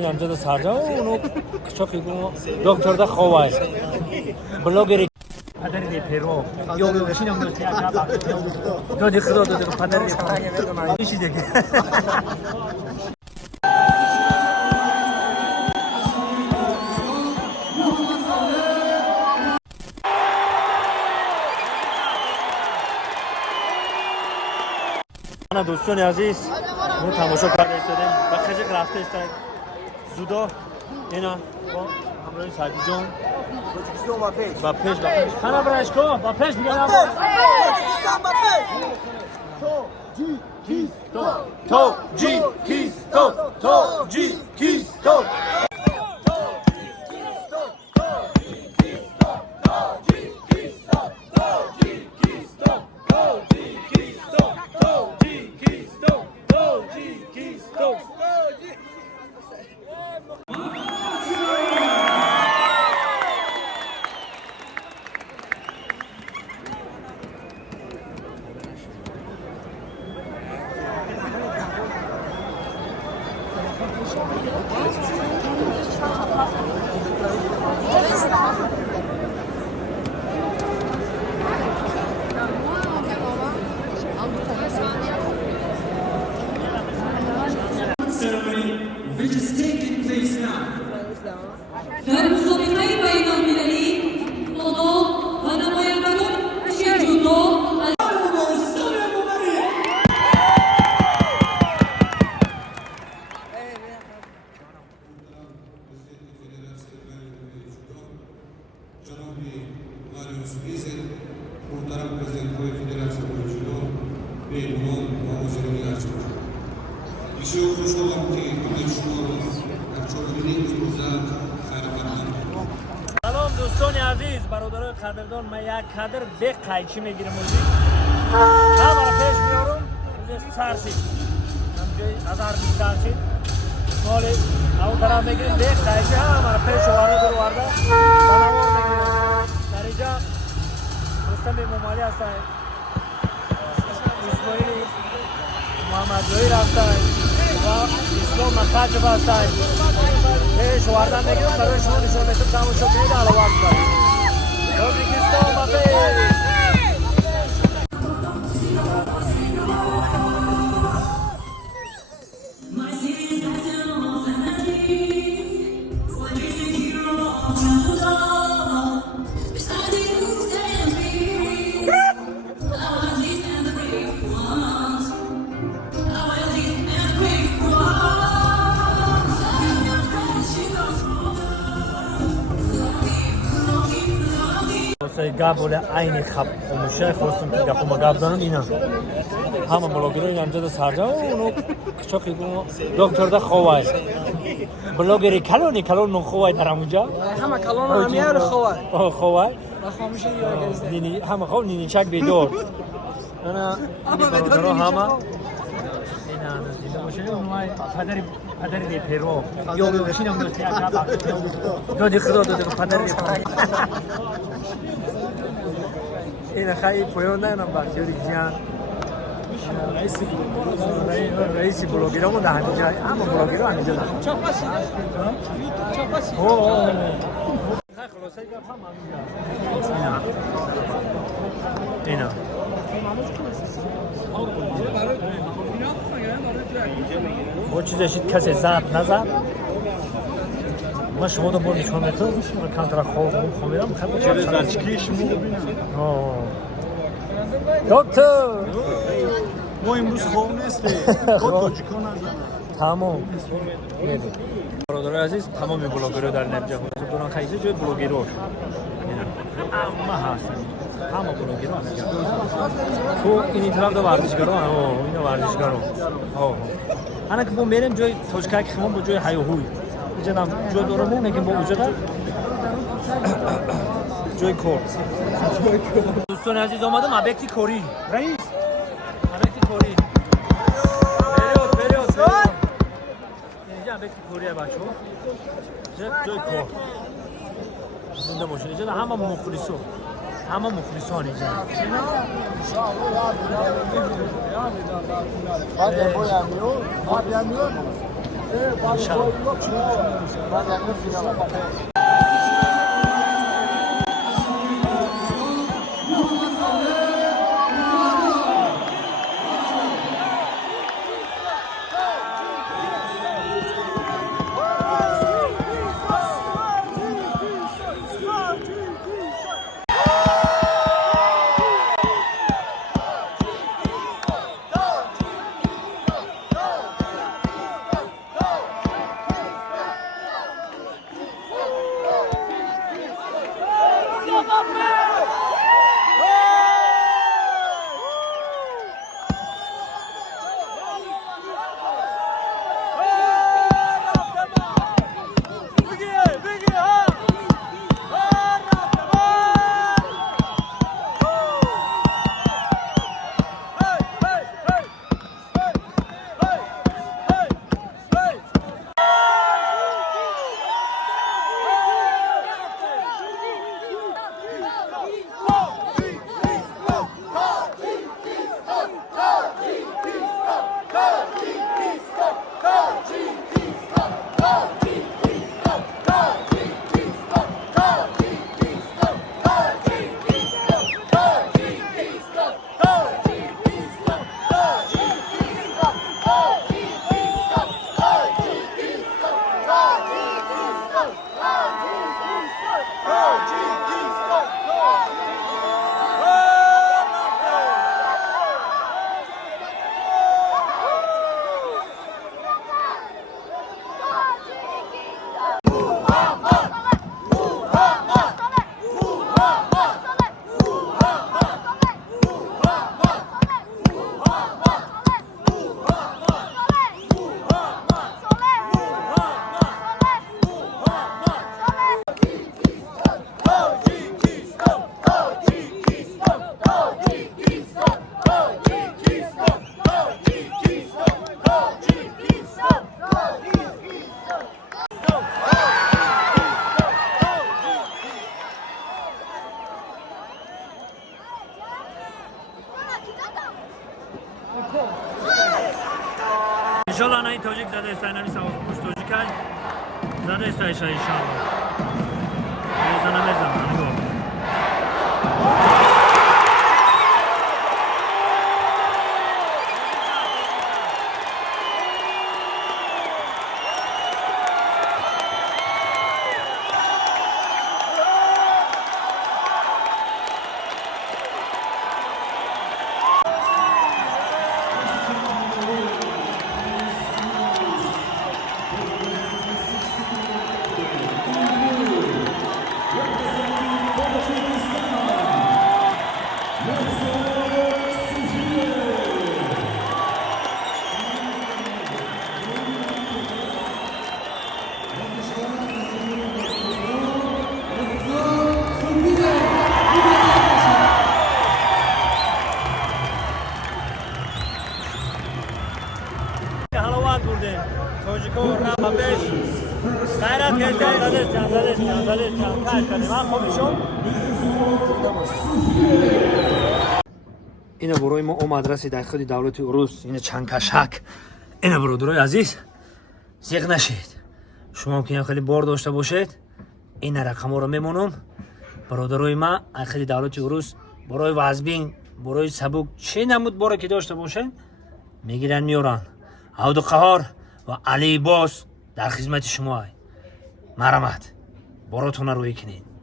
남자도 살자. 오늘 저기 doktorda Xovay. 블로거리 پدری پیرو یا شینم دو تیاتر دو دیگه دو دیگه پدری میشه دیگه انا دوستان عزیز ما تماشا کرده استادیم و خیلی رفته استاد زودا اینا با همراه سعدی جان با پیش خانه برایش کو با پیش میگم تو جی کیستو which is taking place now. در مسابقه بین‌المللی خودو و نمایندگان جودو سلام دوستان عزیز برادران قدردان من یک کادر به قایچی میگیرم موزیک من برای پیش میارم سرشید همجای از هر بی سرشید مالی اون طرف میگیریم به قایچی هم برای پیش وارد رو وارده بنوار میگیرم در اینجا رستم ممالی هستن اسماعیلی محمد جویر هستن و اسلام مخاجب هستن پیش واردن میگیرم برای شما نشون میتونم تماشا کنید علاوه کنید تاجیکستان و پیش گابول عینی خب خموشه خواستم که گپو مگاب زنم اینا همه بلوگرای اینجا سرجا اونو چوکی دکتر خوای بلوگری کلونی کلون خوای در اونجا همه کلون هم میاره خوای خاموشی یا نینی همه خو نینی چک بیدور انا بلوگرا همه اینا نزدیک باشه اونوای پدری پیرو یا شینم دو تیاتر دو دیگه پدری این خیلی پایان نه بخشی جان رئیسی بلوگرامون در همینجا اما بلوگرام همینجا نه چاپاسی خلاصه گپ هم همینجا اینا با چیزشید کسی زد نزد ما شما رو نشون میدم من کانتر خوب میرم خیلی چه بچگی شما ببینم دکتر ما امروز خوب نیستیم تاجیکان نزنن تمام برادر عزیز تمام بلوگرها در نبجه دوران خیلی جای بلوگراش ما هستیم همه بلوگرها تو این طرف دو ورزشکاران اینا ورزشکاران انا که با میریم جای توشکک خمون با جای هیاهوی جناب جو دورمون نگیم با وجود جوی کور دوستان عزیز آمدم ابکتی کوری رئیس ابکتی کوری بریو اینجا ابکتی کوریه بچه‌ها جوی کور زنده باشید اینجا همه مخلصان اینجا İnşallah nay tocik zade istayna mi savuşmuş tocikay. Zade istayşa inşallah. Ezana mezan hani bu. Halavat burada. Tociko Rama 5. Gayret göster. Zadestan. Kaç kadar var komşum? اینه برای ما او مدرسه در خود دولت روس اینه چند کشک اینه برادرای عزیز زیغ نشید شما که خیلی بار داشته باشید این رقم رو میمونم برادرای ما خیلی دولت روس برای وزبین برای سبوک چه نمود باره که داشته باشن میگیرن میورن عود قهار و علی باس در خدمت شما مرحمت براتون رو کنید